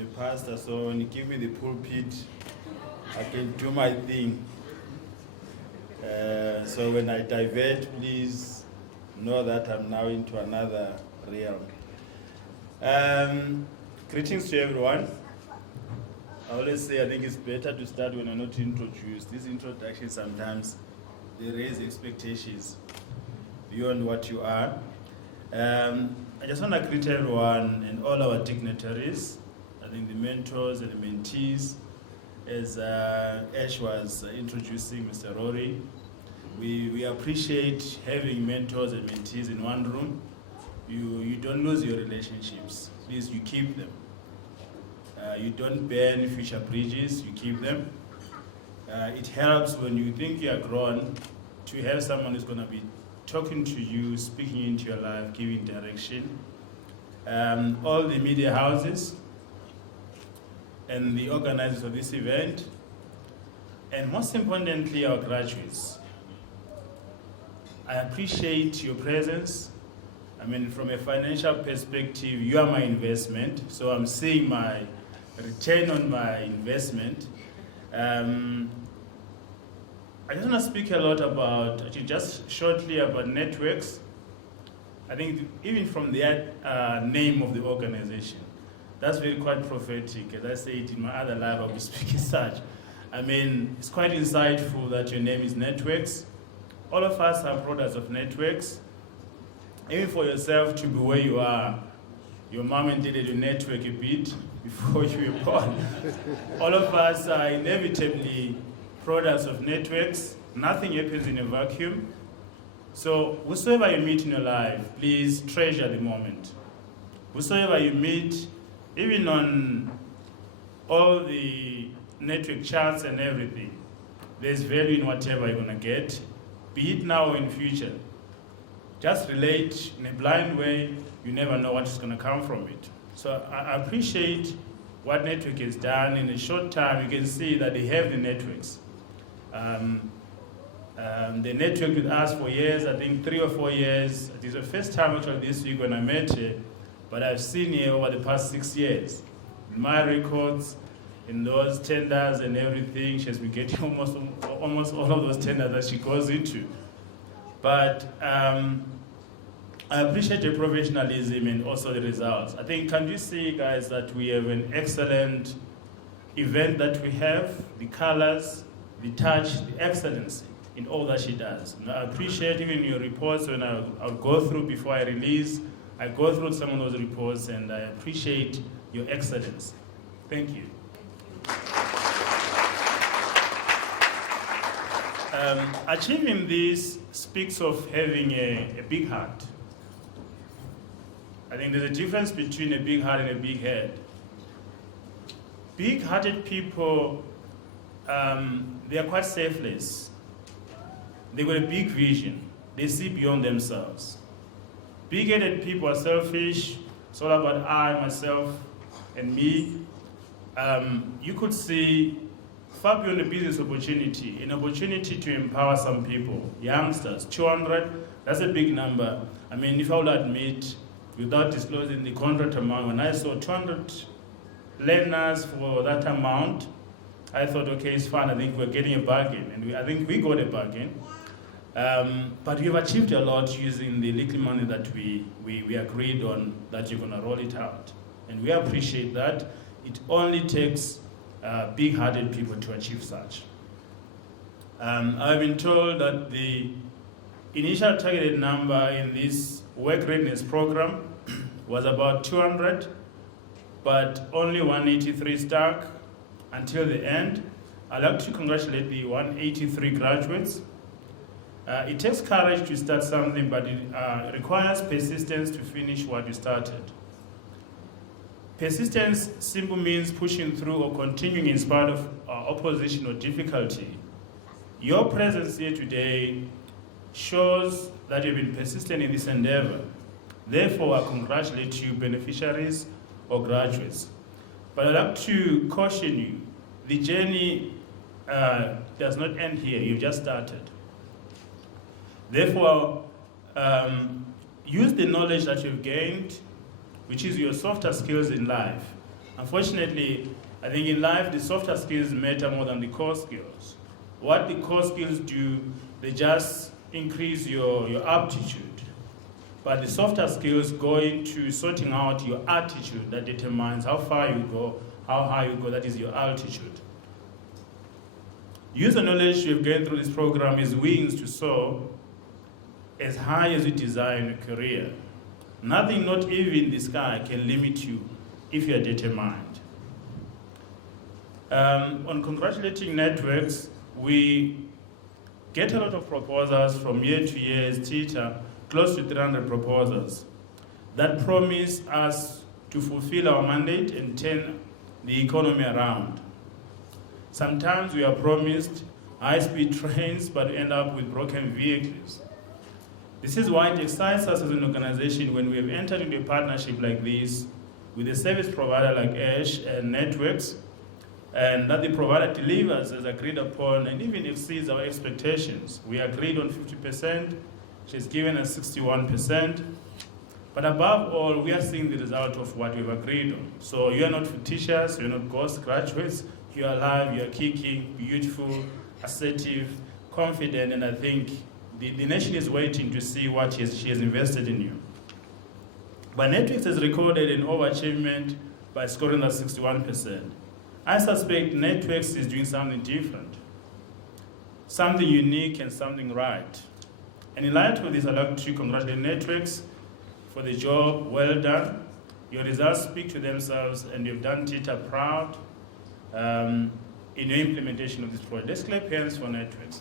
a pastor, so when you give me the pulpit, I can do my thing. So when I divert, please know that I'm now into another realm. Greetings to everyone. I always say I think it's better to start when you're not introduced. These introductions sometimes they raise expectations beyond what you are. I just want to greet everyone and all our dignitaries, I think the mentors and the mentees, as Ash was introducing Mr. Rory. We appreciate having mentors and mentees in one room. You don't lose your relationships. Please, you keep them. You don't burn future bridges, you keep them. It helps when you think you are grown to have someone who's going to be talking to you, speaking into your life, giving direction. All the media houses and the organizers of this event, and most importantly, our graduates. I appreciate your presence. I mean, from a financial perspective, you are my investment, so I'm seeing my return on my investment. I just want to speak a lot about, actually just shortly about Networx. I think even from the name of the organization, that's very quite prophetic. As I say it in my other life, I'll be speaking such. I mean, it's quite insightful that your name is Networx. All of us are products of Networx. Even for yourself to be where you are, your mom and dad your network a bit before you were born. All of us are inevitably products of Networx. Nothing happens in a vacuum. So whosoever you meet in your life, please treasure the moment. Whosoever you meet, even on all the network charts and everything, there's value in whatever you're gonna get, be it now or in future. Just relate in a blind way, you never know what is gonna come from it. So I appreciate what Networx has done. In a short time, you can see that they have the Networx. They networked with us for years, I think 3 or 4 years. It is the first time actually this week when I met her, but I've seen her over the past 6 years. In my records, in those tenders and everything, she has been getting almost all of those tenders that she goes into. But I appreciate your professionalism and also the results. I think, can you see, guys, that we have an excellent event that we have, the colors, the touch, the excellence in all that she does. And I appreciate even your reports when I'll go through before I release. I go through some of those reports and I appreciate your excellence. Thank you. Achieving this speaks of having a big heart. I think there's a difference between a big heart and a big head. Big-hearted people, they are quite selfless. They've got a big vision. They see beyond themselves. Big-headed people are selfish. It's all about I, myself, and me. You could see far beyond the business opportunity, an opportunity to empower some people, youngsters, 200, that's a big number. I mean, if I would admit, without disclosing the contract amount, when I saw 200 learners for that amount, I thought, okay, it's fine, I think we're getting a bargain, and I think we got a bargain. But we've achieved a lot using the little money that we agreed on, that you're gonna roll it out. And we appreciate that. It only takes big-hearted people to achieve such. I've been told that the initial targeted number in this work readiness program was about 200, but only 183 stuck until the end. I'd like to congratulate the 183 graduates. It takes courage to start something, but it requires persistence to finish what you started. Persistence simply means pushing through or continuing in spite of opposition or difficulty. Your presence here today shows that you've been persistent in this endeavor. Therefore, I congratulate you, beneficiaries or graduates. But I'd like to caution you, the journey does not end here, you've just started. Therefore, use the knowledge that you've gained, which is your softer skills in life. Unfortunately, I think in life, the softer skills matter more than the core skills. What the core skills do, they just increase your aptitude. But the softer skills go into sorting out your attitude that determines how far you go, how high you go, that is your altitude. Use the knowledge you've gained through this program as wings to soar as high as you desire in your career. Nothing, not even the sky, can limit you if you are determined. On congratulating Networx, we get a lot of proposals from year to year as TETA, close to 300 proposals that promise us to fulfill our mandate and turn the economy around. Sometimes we are promised high-speed trains, but we end up with broken vehicles. This is why it excites us as an organization when we have entered into a partnership like this with a service provider like Ash and Networx, and that the provider delivers as agreed upon and even exceeds our expectations. We agreed on 50%, she's given us 61%, but above all, we are seeing the result of what we've agreed on. So you are not fictitious, you're not ghost graduates, you are alive, you are kicking, beautiful, assertive, confident, and I think the nation is waiting to see what she has invested in you. But Networx has recorded an overachievement by scoring that 61%. I suspect Networx is doing something different, something unique and something right. And in light of this, I'd like to congratulate Networx for the job well done. Your results speak to themselves, and you've done TETA proud in your implementation of this project. Let's clap hands for Networx.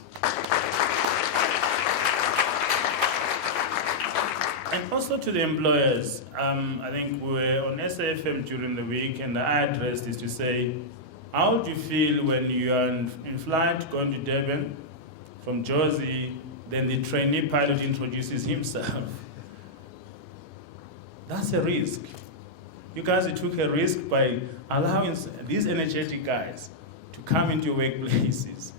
And also to the employers, I think we were on SAFM during the week, and I addressed this to say, how do you feel when you are in flight going to Durban from Jozi, then the trainee pilot introduces himself? That's a risk. You guys took a risk by allowing these energetic guys to come into your workplaces.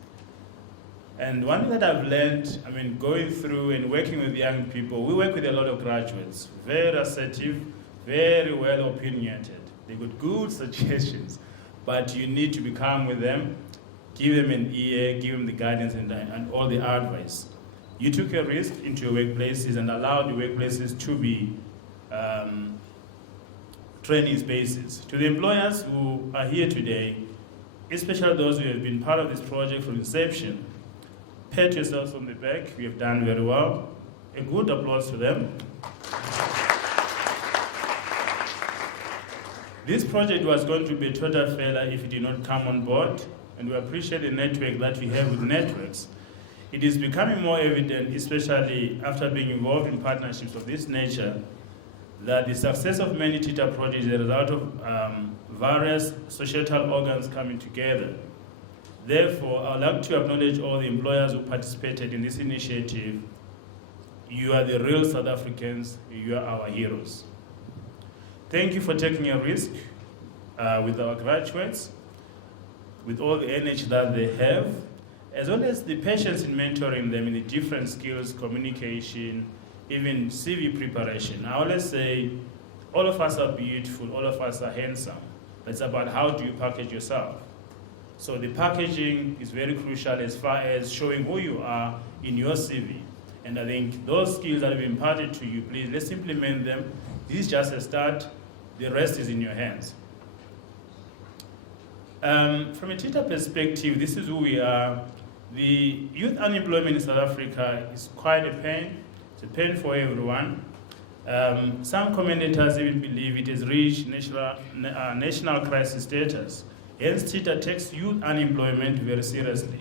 And one thing that I've learned, going through and working with young people, we work with a lot of graduates, very assertive, very well opinionated. They got good suggestions, but you need to be calm with them, give them an ear, give them the guidance and all the advice. You took a risk into your workplaces and allowed the workplaces to be training spaces. To the employers who are here today, especially those who have been part of this project from inception, pat yourselves on the back. You have done very well. A good applause to them. This project was going to be a total failure if it did not come on board, and we appreciate the network that we have with Networx. It is becoming more evident, especially after being involved in partnerships of this nature, that the success of many TETA projects is a result of various societal organs coming together. Therefore, I would like to acknowledge all the employers who participated in this initiative. You are the real South Africans, you are our heroes. Thank you for taking a risk with our graduates, with all the energy that they have, as well as the patience in mentoring them in the different skills, communication, even CV preparation. I always say, all of us are beautiful, all of us are handsome. It's about how do you package yourself. So the packaging is very crucial as far as showing who you are in your CV. And I think those skills that have been imparted to you, please, let's implement them. This is just a start. The rest is in your hands. From a TETA perspective, this is who we are. The youth unemployment in South Africa is quite a pain. It's a pain for everyone. Some commentators even believe it has reached national crisis status. Hence, TETA takes youth unemployment very seriously.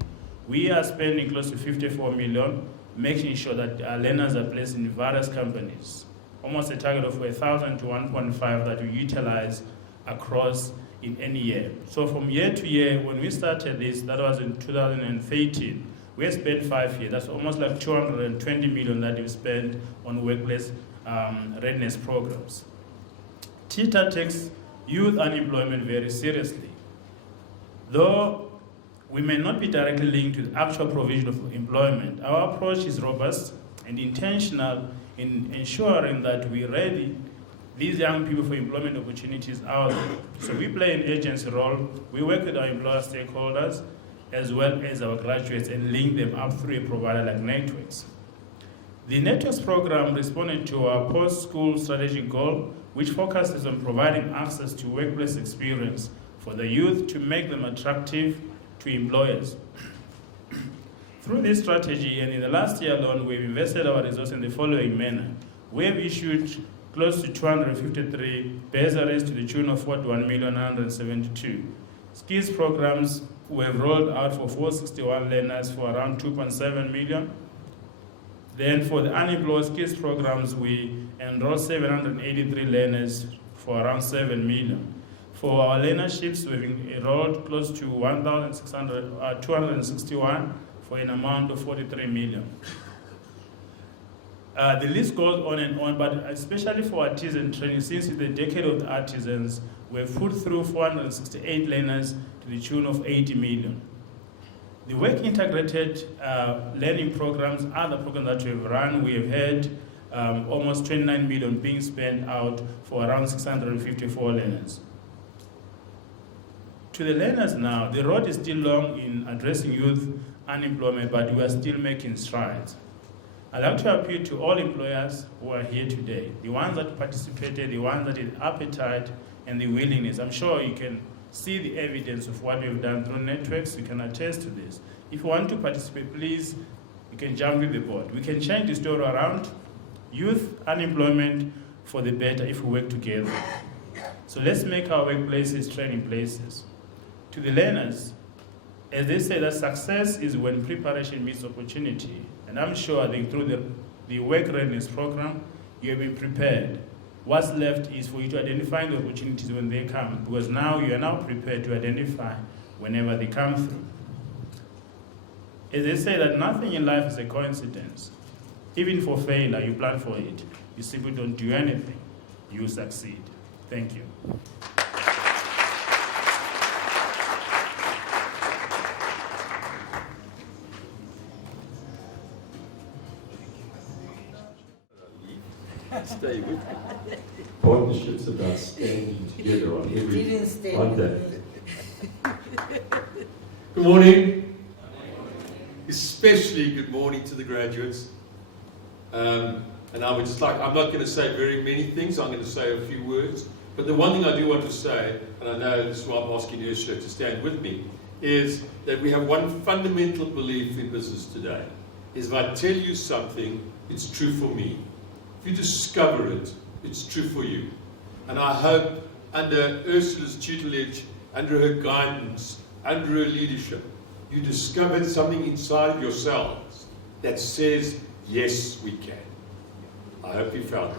We are spending close to 54 million, making sure that our learners are placed in various companies. Almost a target of 1,000 to 1.5 that we utilize across in any year. So from year to year, when we started this, that was in 2013, we have spent 5 years. That's almost like 220 million that we spent on workplace readiness programs. TETA takes youth unemployment very seriously. Though we may not be directly linked to the actual provision of employment, our approach is robust and intentional in ensuring that we ready these young people for employment opportunities out there. So we play an agency role. We work with our employer stakeholders as well as our graduates and link them up through a provider like Networx. The Networx program responded to our post-school strategic goal, which focuses on providing access to workplace experience for the youth to make them attractive to employers. Through this strategy, and in the last year alone, we've invested our resources in the following manner. We have issued close to 253 bursaries to the tune of 41,172. Skills programs we have rolled out for 461 learners for around 2.7 million. Then for the unemployed skills programs, we enrolled 783 learners for around 7 million. For our learnerships, we've enrolled close to 261 for an amount of 43 million. The list goes on and on, but especially for artisan training, since it's the decade of the artisans, we've put through 468 learners to the tune of 80 million. The work integrated learning programs are the programs that we've run. We have had almost 29 million being spent out for around 654 learners. To the learners now, the road is still long in addressing youth unemployment, but we are still making strides. I'd like to appeal to all employers who are here today, the ones that participated, the ones that had appetite and the willingness. I'm sure you can see the evidence of what we've done through Networx. You can attest to this. If you want to participate, please, you can jump with the board. We can change the story around youth unemployment for the better if we work together. So let's make our workplaces training places. To the learners, as they say, that success is when preparation meets opportunity. And I'm sure that through the Work Readiness program, you have been prepared. What's left is for you to identify the opportunities when they come, because now you are now prepared to identify whenever they come through. As they say that nothing in life is a coincidence. Even for failure, you plan for it. You simply don't do anything. You succeed. Thank you. Stay with me. Partnerships about standing together on every day. Good morning. Especially good morning to the graduates. And I would just like, I'm not going to say very many things, I'm going to say a few words. But the one thing I do want to say, and I know this is why I'm asking Ursula to stand with me, is that we have one fundamental belief in business today. Is if I tell you something, it's true for me. If you discover it, it's true for you. And I hope under Ursula's tutelage, under her guidance, under her leadership, you discovered something inside of yourselves that says, yes, we can. I hope you found it.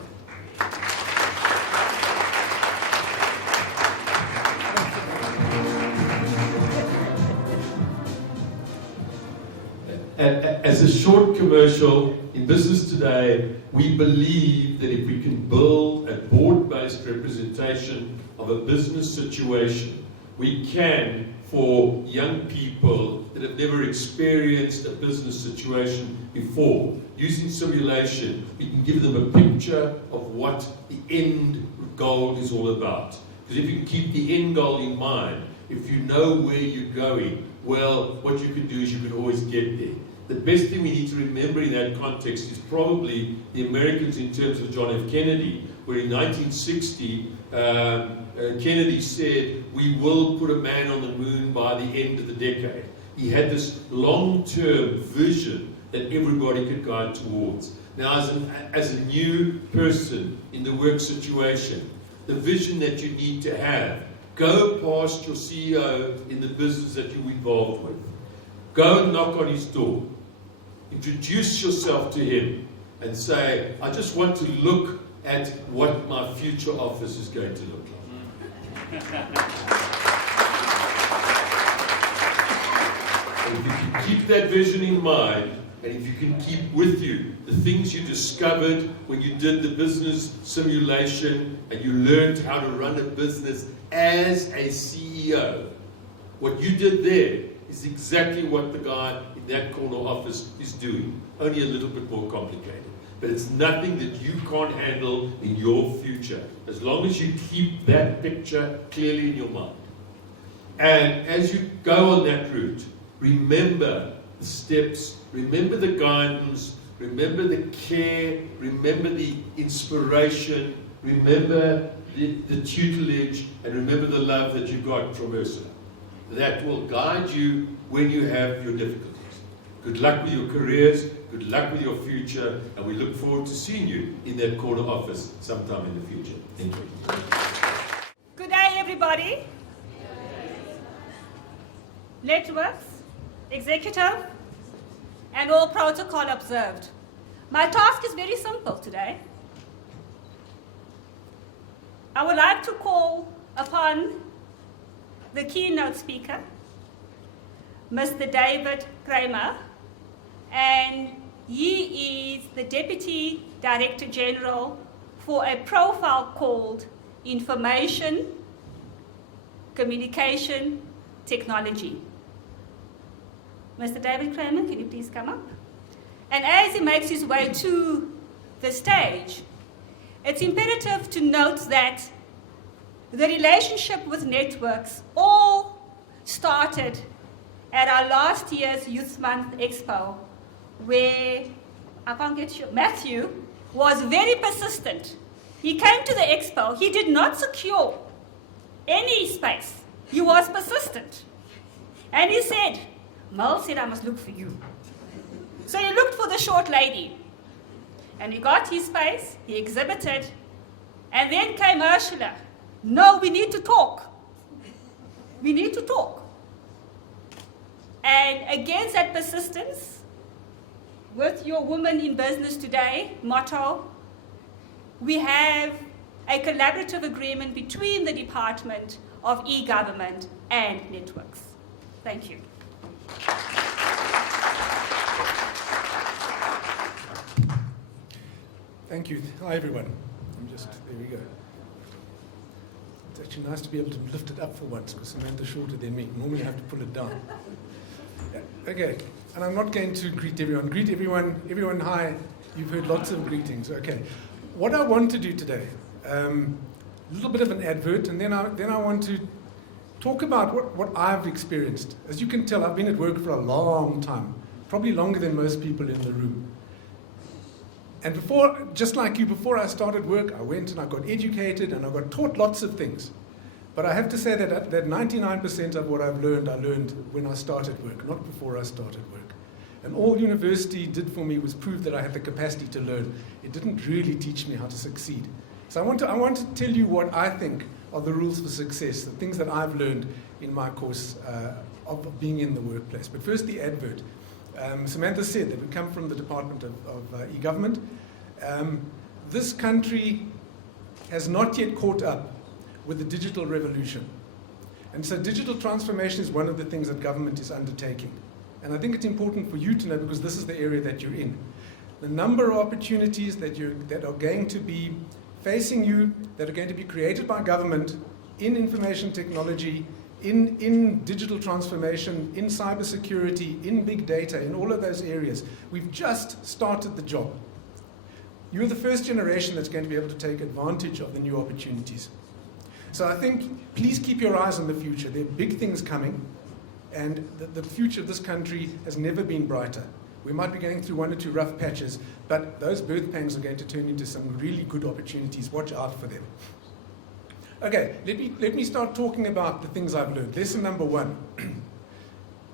As a short commercial, in business today, we believe that if we can build a board-based representation of a business situation, we can, for young people that have never experienced a business situation before, using simulation, we can give them a picture of what the end goal is all about. Because if you can keep the end goal in mind, if you know where you're going, well, what you can do is you can always get there. The best thing we need to remember in that context is probably the Americans in terms of John F. Kennedy, where in 1960, Kennedy said, we will put a man on the moon by the end of the decade. He had this long-term vision that everybody could guide towards. Now, as a new person in the work situation, the vision that you need to have, go past your CEO in the business that you're involved with. Go and knock on his door. Introduce yourself to him and say, I just want to look at what my future office is going to look like. And if you can keep that vision in mind, and if you can keep with you the things you discovered when you did the business simulation and you learned how to run a business as a CEO, what you did there is exactly what the guy in that corner office is doing, only a little bit more complicated. but it's nothing that you can't handle in your future, as long as you keep that picture clearly in your mind. And as you go on that route, remember the steps, remember the guidance, remember the care, remember the inspiration, remember the tutelage, and remember the love that you got from Ursula. That will guide you when you have your difficulties. Good luck with your careers, good luck with your future, and we look forward to seeing you in that corner office sometime in the future. Thank you. Good day, everybody. Networx, executive, and all protocol observed. My task is very simple today. I would like to call upon the keynote speaker, Mr. David Kramer, and he is the Deputy Director General for a profile called Information Communication Technology. Mr. David Kramer, can you please come up? And as he makes his way to the stage, it's imperative to note that the relationship with Networx all started at our last year's Youth Month Expo, where, I can't get you, Matthew was very persistent. He came to the expo, he did not secure any space. He was persistent. And he said, Mel said I must look for you. So he looked for the short lady. And he got his space, he exhibited, and then came Ursula. No, we need to talk. We need to talk. And against that persistence, with your Women in Business Today motto, we have a collaborative agreement between the Department of E-Government and Networx. Thank you. Thank you. Hi, everyone. There we go. It's actually nice to be able to lift it up for once, because Samantha's shorter than me. Normally I have to pull it down. Yeah. Okay, and I'm not going to greet everyone. Greet everyone. Everyone, hi. You've heard lots of greetings. Okay. What I want to do today, a little bit of an advert, and then I want to talk about what I've experienced. As you can tell, I've been at work for a long time, probably longer than most people in the room. And before, just like you, before I started work, I went and I got educated and I got taught lots of things. But I have to say that 99% of what I've learned, I learned when I started work, not before I started work. And all university did for me was prove that I had the capacity to learn. It didn't really teach me how to succeed. So I want to tell you what I think are the rules for success, the things that I've learned in my course of being in the workplace. But first, the advert. Samantha said that we come from the Department of E-Government. This country has not yet caught up with the digital revolution. And so digital transformation is one of the things that government is undertaking. And I think it's important for you to know, because this is the area that you're in. The number of opportunities that are going to be facing you, that are going to be created by government in information technology, in digital transformation, in cybersecurity, in big data, in all of those areas. We've just started the job. You're the first generation that's going to be able to take advantage of the new opportunities. So I think, please keep your eyes on the future. There are big things coming, and the future of this country has never been brighter. We might be going through one or two rough patches, but those birth pangs are going to turn into some really good opportunities. Watch out for them. Okay, let me start talking about the things I've learned. Lesson number 1.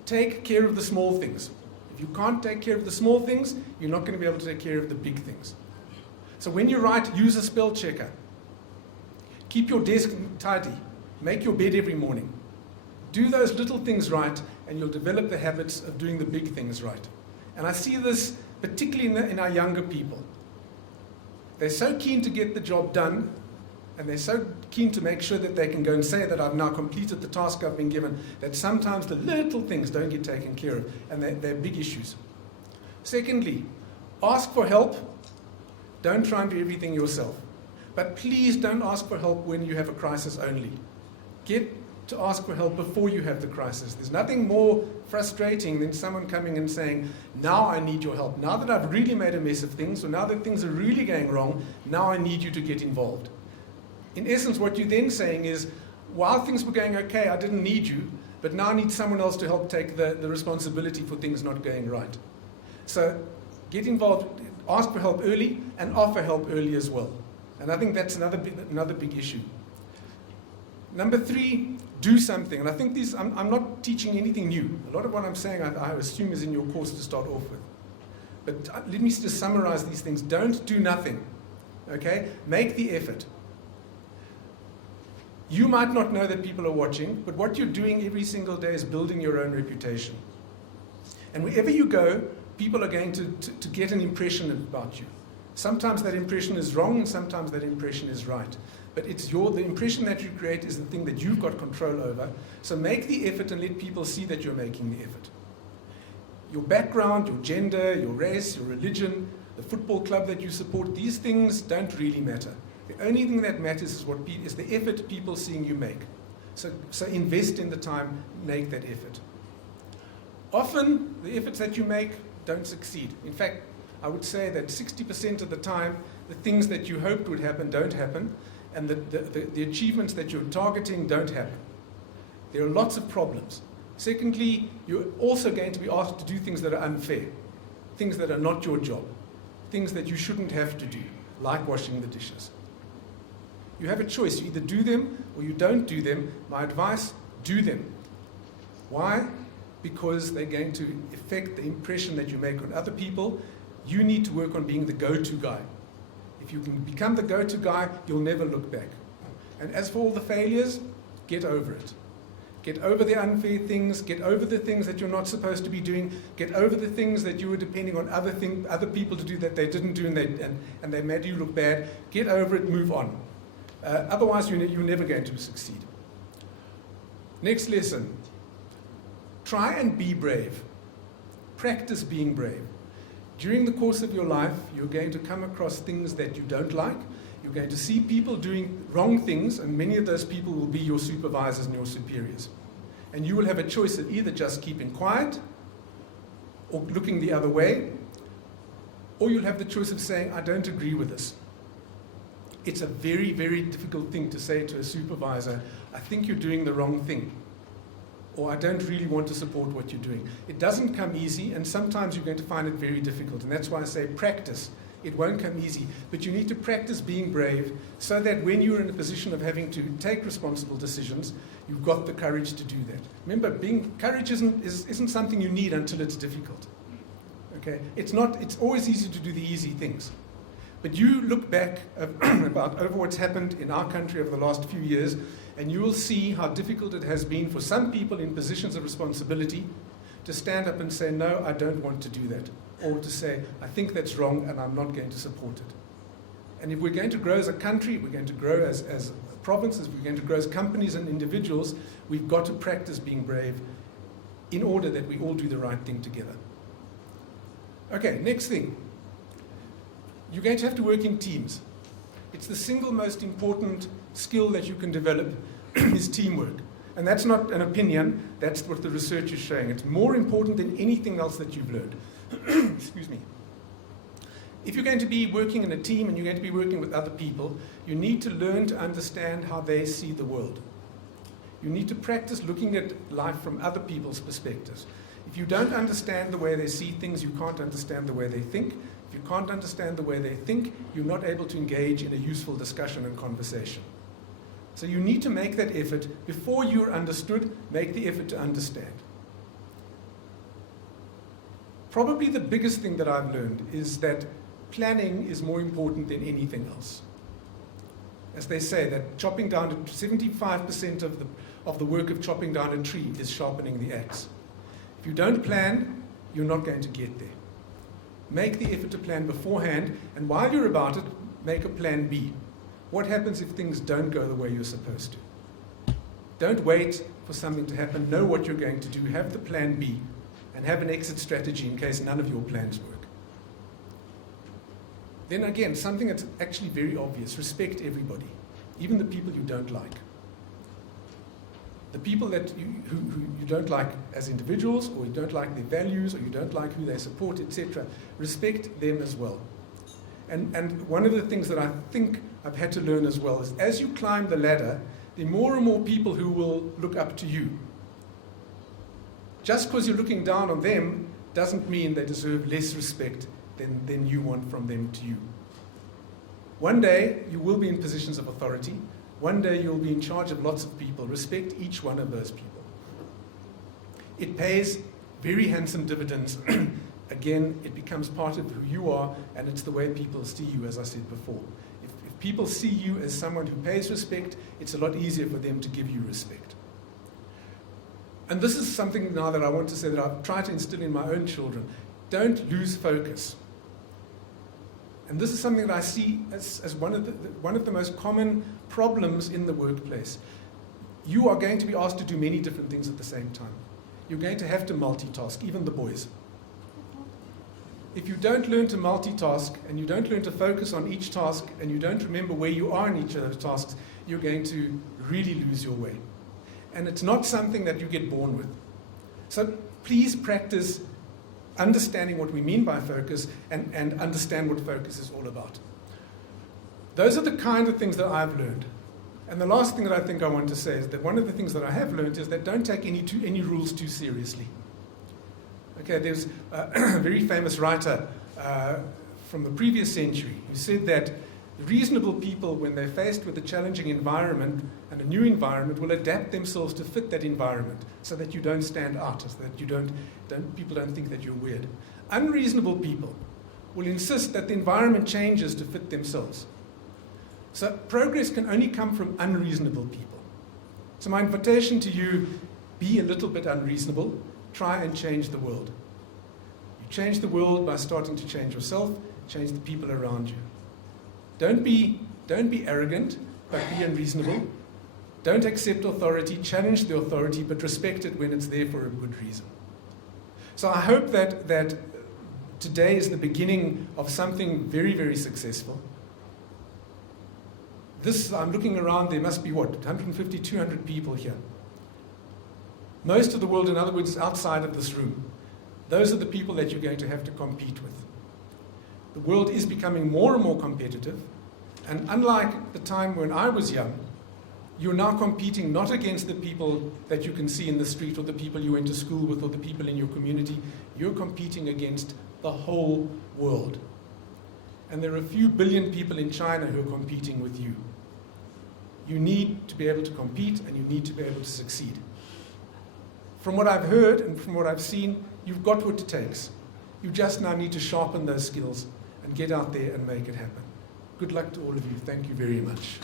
Take care of the small things. If you can't take care of the small things, you're not going to be able to take care of the big things. So when you write, use a spell checker. Keep your desk tidy. Make your bed every morning. Do those little things right, and you'll develop the habits of doing the big things right. And I see this particularly in our younger people. They're so keen to get the job done, and they're so keen to make sure that they can go and say that I've now completed the task I've been given, that sometimes the little things don't get taken care of, and they're big issues. Secondly, ask for help. Don't try and do everything yourself. But please don't ask for help when you have a crisis only. Get to ask for help before you have the crisis. There's nothing more frustrating than someone coming and saying, now I need your help. Now that I've really made a mess of things, or now that things are really going wrong, now I need you to get involved. In essence, what you're then saying is, while things were going okay, I didn't need you, but now I need someone else to help take the responsibility for things not going right. So get involved, ask for help early, and offer help early as well. And I think that's another big issue. Number 3, do something. And I think I'm not teaching anything new. A lot of what I'm saying, I assume, is in your course to start off with. But let me just summarize these things. Don't do nothing. Okay? Make the effort. You might not know that people are watching, but what you're doing every single day is building your own reputation. And wherever you go, people are going to get an impression about you. Sometimes that impression is wrong, and sometimes that impression is right. But the impression that you create is the thing that you've got control over. So make the effort and let people see that you're making the effort. Your background, your gender, your race, your religion, the football club that you support, these things don't really matter. The only thing that matters is the effort people seeing you make. So invest in the time, make that effort. Often, the efforts that you make don't succeed. In fact, I would say that 60% of the time, the things that you hoped would happen don't happen, and the achievements that you're targeting don't happen. There are lots of problems. Secondly, you're also going to be asked to do things that are unfair, things that are not your job, things that you shouldn't have to do, like washing the dishes. You have a choice. You either do them or you don't do them. My advice, do them. Why? Because they're going to affect the impression that you make on other people. You need to work on being the go-to guy. If you can become the go-to guy, you'll never look back. And as for all the failures, get over it. Get over the unfair things. Get over the things that you're not supposed to be doing. Get over the things that you were depending on other people to do that they didn't do and they made you look bad. Get over it, move on. Otherwise, you're never going to succeed. Next lesson. Try and be brave. Practice being brave. During the course of your life, you're going to come across things that you don't like. You're going to see people doing wrong things, and many of those people will be your supervisors and your superiors. And you will have a choice of either just keeping quiet or looking the other way, or you'll have the choice of saying, I don't agree with this. It's a very, very difficult thing to say to a supervisor, I think you're doing the wrong thing, or I don't really want to support what you're doing. It doesn't come easy, and sometimes you're going to find it very difficult, and that's why I say practice. It won't come easy, but you need to practice being brave so that when you're in a position of having to take responsible decisions, you've got the courage to do that. Remember, courage isn't something you need until it's difficult. Okay? It's always easy to do the easy things. But you look back over what's happened in our country over the last few years, and you will see how difficult it has been for some people in positions of responsibility to stand up and say, no, I don't want to do that. Or to say, I think that's wrong and I'm not going to support it. And if we're going to grow as a country, we're going to grow as provinces, we're going to grow as companies and individuals, we've got to practice being brave in order that we all do the right thing together. Okay, next thing. You're going to have to work in teams. It's the single most important skill that you can develop is teamwork. And that's not an opinion, that's what the research is showing. It's more important than anything else that you've learned. Excuse me. If you're going to be working in a team and you're going to be working with other people, you need to learn to understand how they see the world. You need to practice looking at life from other people's perspectives. If you don't understand the way they see things, you can't understand the way they think. If you can't understand the way they think, you're not able to engage in a useful discussion and conversation. So you need to make that effort. Before you're understood, make the effort to understand. Probably the biggest thing that I've learned is that planning is more important than anything else. As they say, that chopping down to 75% of the work of chopping down a tree is sharpening the axe. If you don't plan, you're not going to get there. Make the effort to plan beforehand, and while you're about it, make a plan B. What happens if things don't go the way you're supposed to? Don't wait for something to happen. Know what you're going to do. Have the plan B, and have an exit strategy in case none of your plans work. Then again, something that's actually very obvious. Respect everybody, even the people you don't like. The people that who you don't like as individuals, or you don't like their values, or you don't like who they support, etc., respect them as well. And one of the things that I think I've had to learn as well is as you climb the ladder, there are more and more people who will look up to you. Just because you're looking down on them doesn't mean they deserve less respect than you want from them to you. One day you will be in positions of authority. One day you'll be in charge of lots of people. Respect each one of those people. It pays very handsome dividends. Again, it becomes part of who you are, and it's the way people see you, as I said before. If people see you as someone who pays respect, it's a lot easier for them to give you respect. And this is something now that I want to say that I've tried to instill in my own children. Don't lose focus. And this is something that I see as one of the most common problems in the workplace. You are going to be asked to do many different things at the same time. You're going to have to multitask, even the boys. If you don't learn to multitask, and you don't learn to focus on each task, and you don't remember where you are in each of those tasks, you're going to really lose your way. And it's not something that you get born with. So please practice understanding what we mean by focus and understand what focus is all about. Those are the kind of things that I've learned. And the last thing that I think I want to say is that one of the things that I have learned is that don't take any rules too seriously. Okay, there's a very famous writer from the previous century who said that reasonable people, when they're faced with a challenging environment and a new environment, will adapt themselves to fit that environment so that you don't stand out, so that people don't think that you're weird. Unreasonable people will insist that the environment changes to fit themselves. So progress can only come from unreasonable people. So my invitation to you, be a little bit unreasonable, try and change the world. You change the world by starting to change yourself, change the people around you. Don't be arrogant, but be unreasonable. Don't accept authority, challenge the authority, but respect it when it's there for a good reason. So I hope that today is the beginning of something very, very successful. I'm looking around, there must be 150, 200 people here. Most of the world, in other words, is outside of this room. Those are the people that you're going to have to compete with. The world is becoming more and more competitive, and unlike the time when I was young, you're now competing not against the people that you can see in the street or the people you went to school with or the people in your community. You're competing against the whole world. And there are a few billion people in China who are competing with you. You need to be able to compete, and you need to be able to succeed. From what I've heard and from what I've seen, you've got what it takes. You just now need to sharpen those skills and get out there and make it happen. Good luck to all of you. Thank you very much.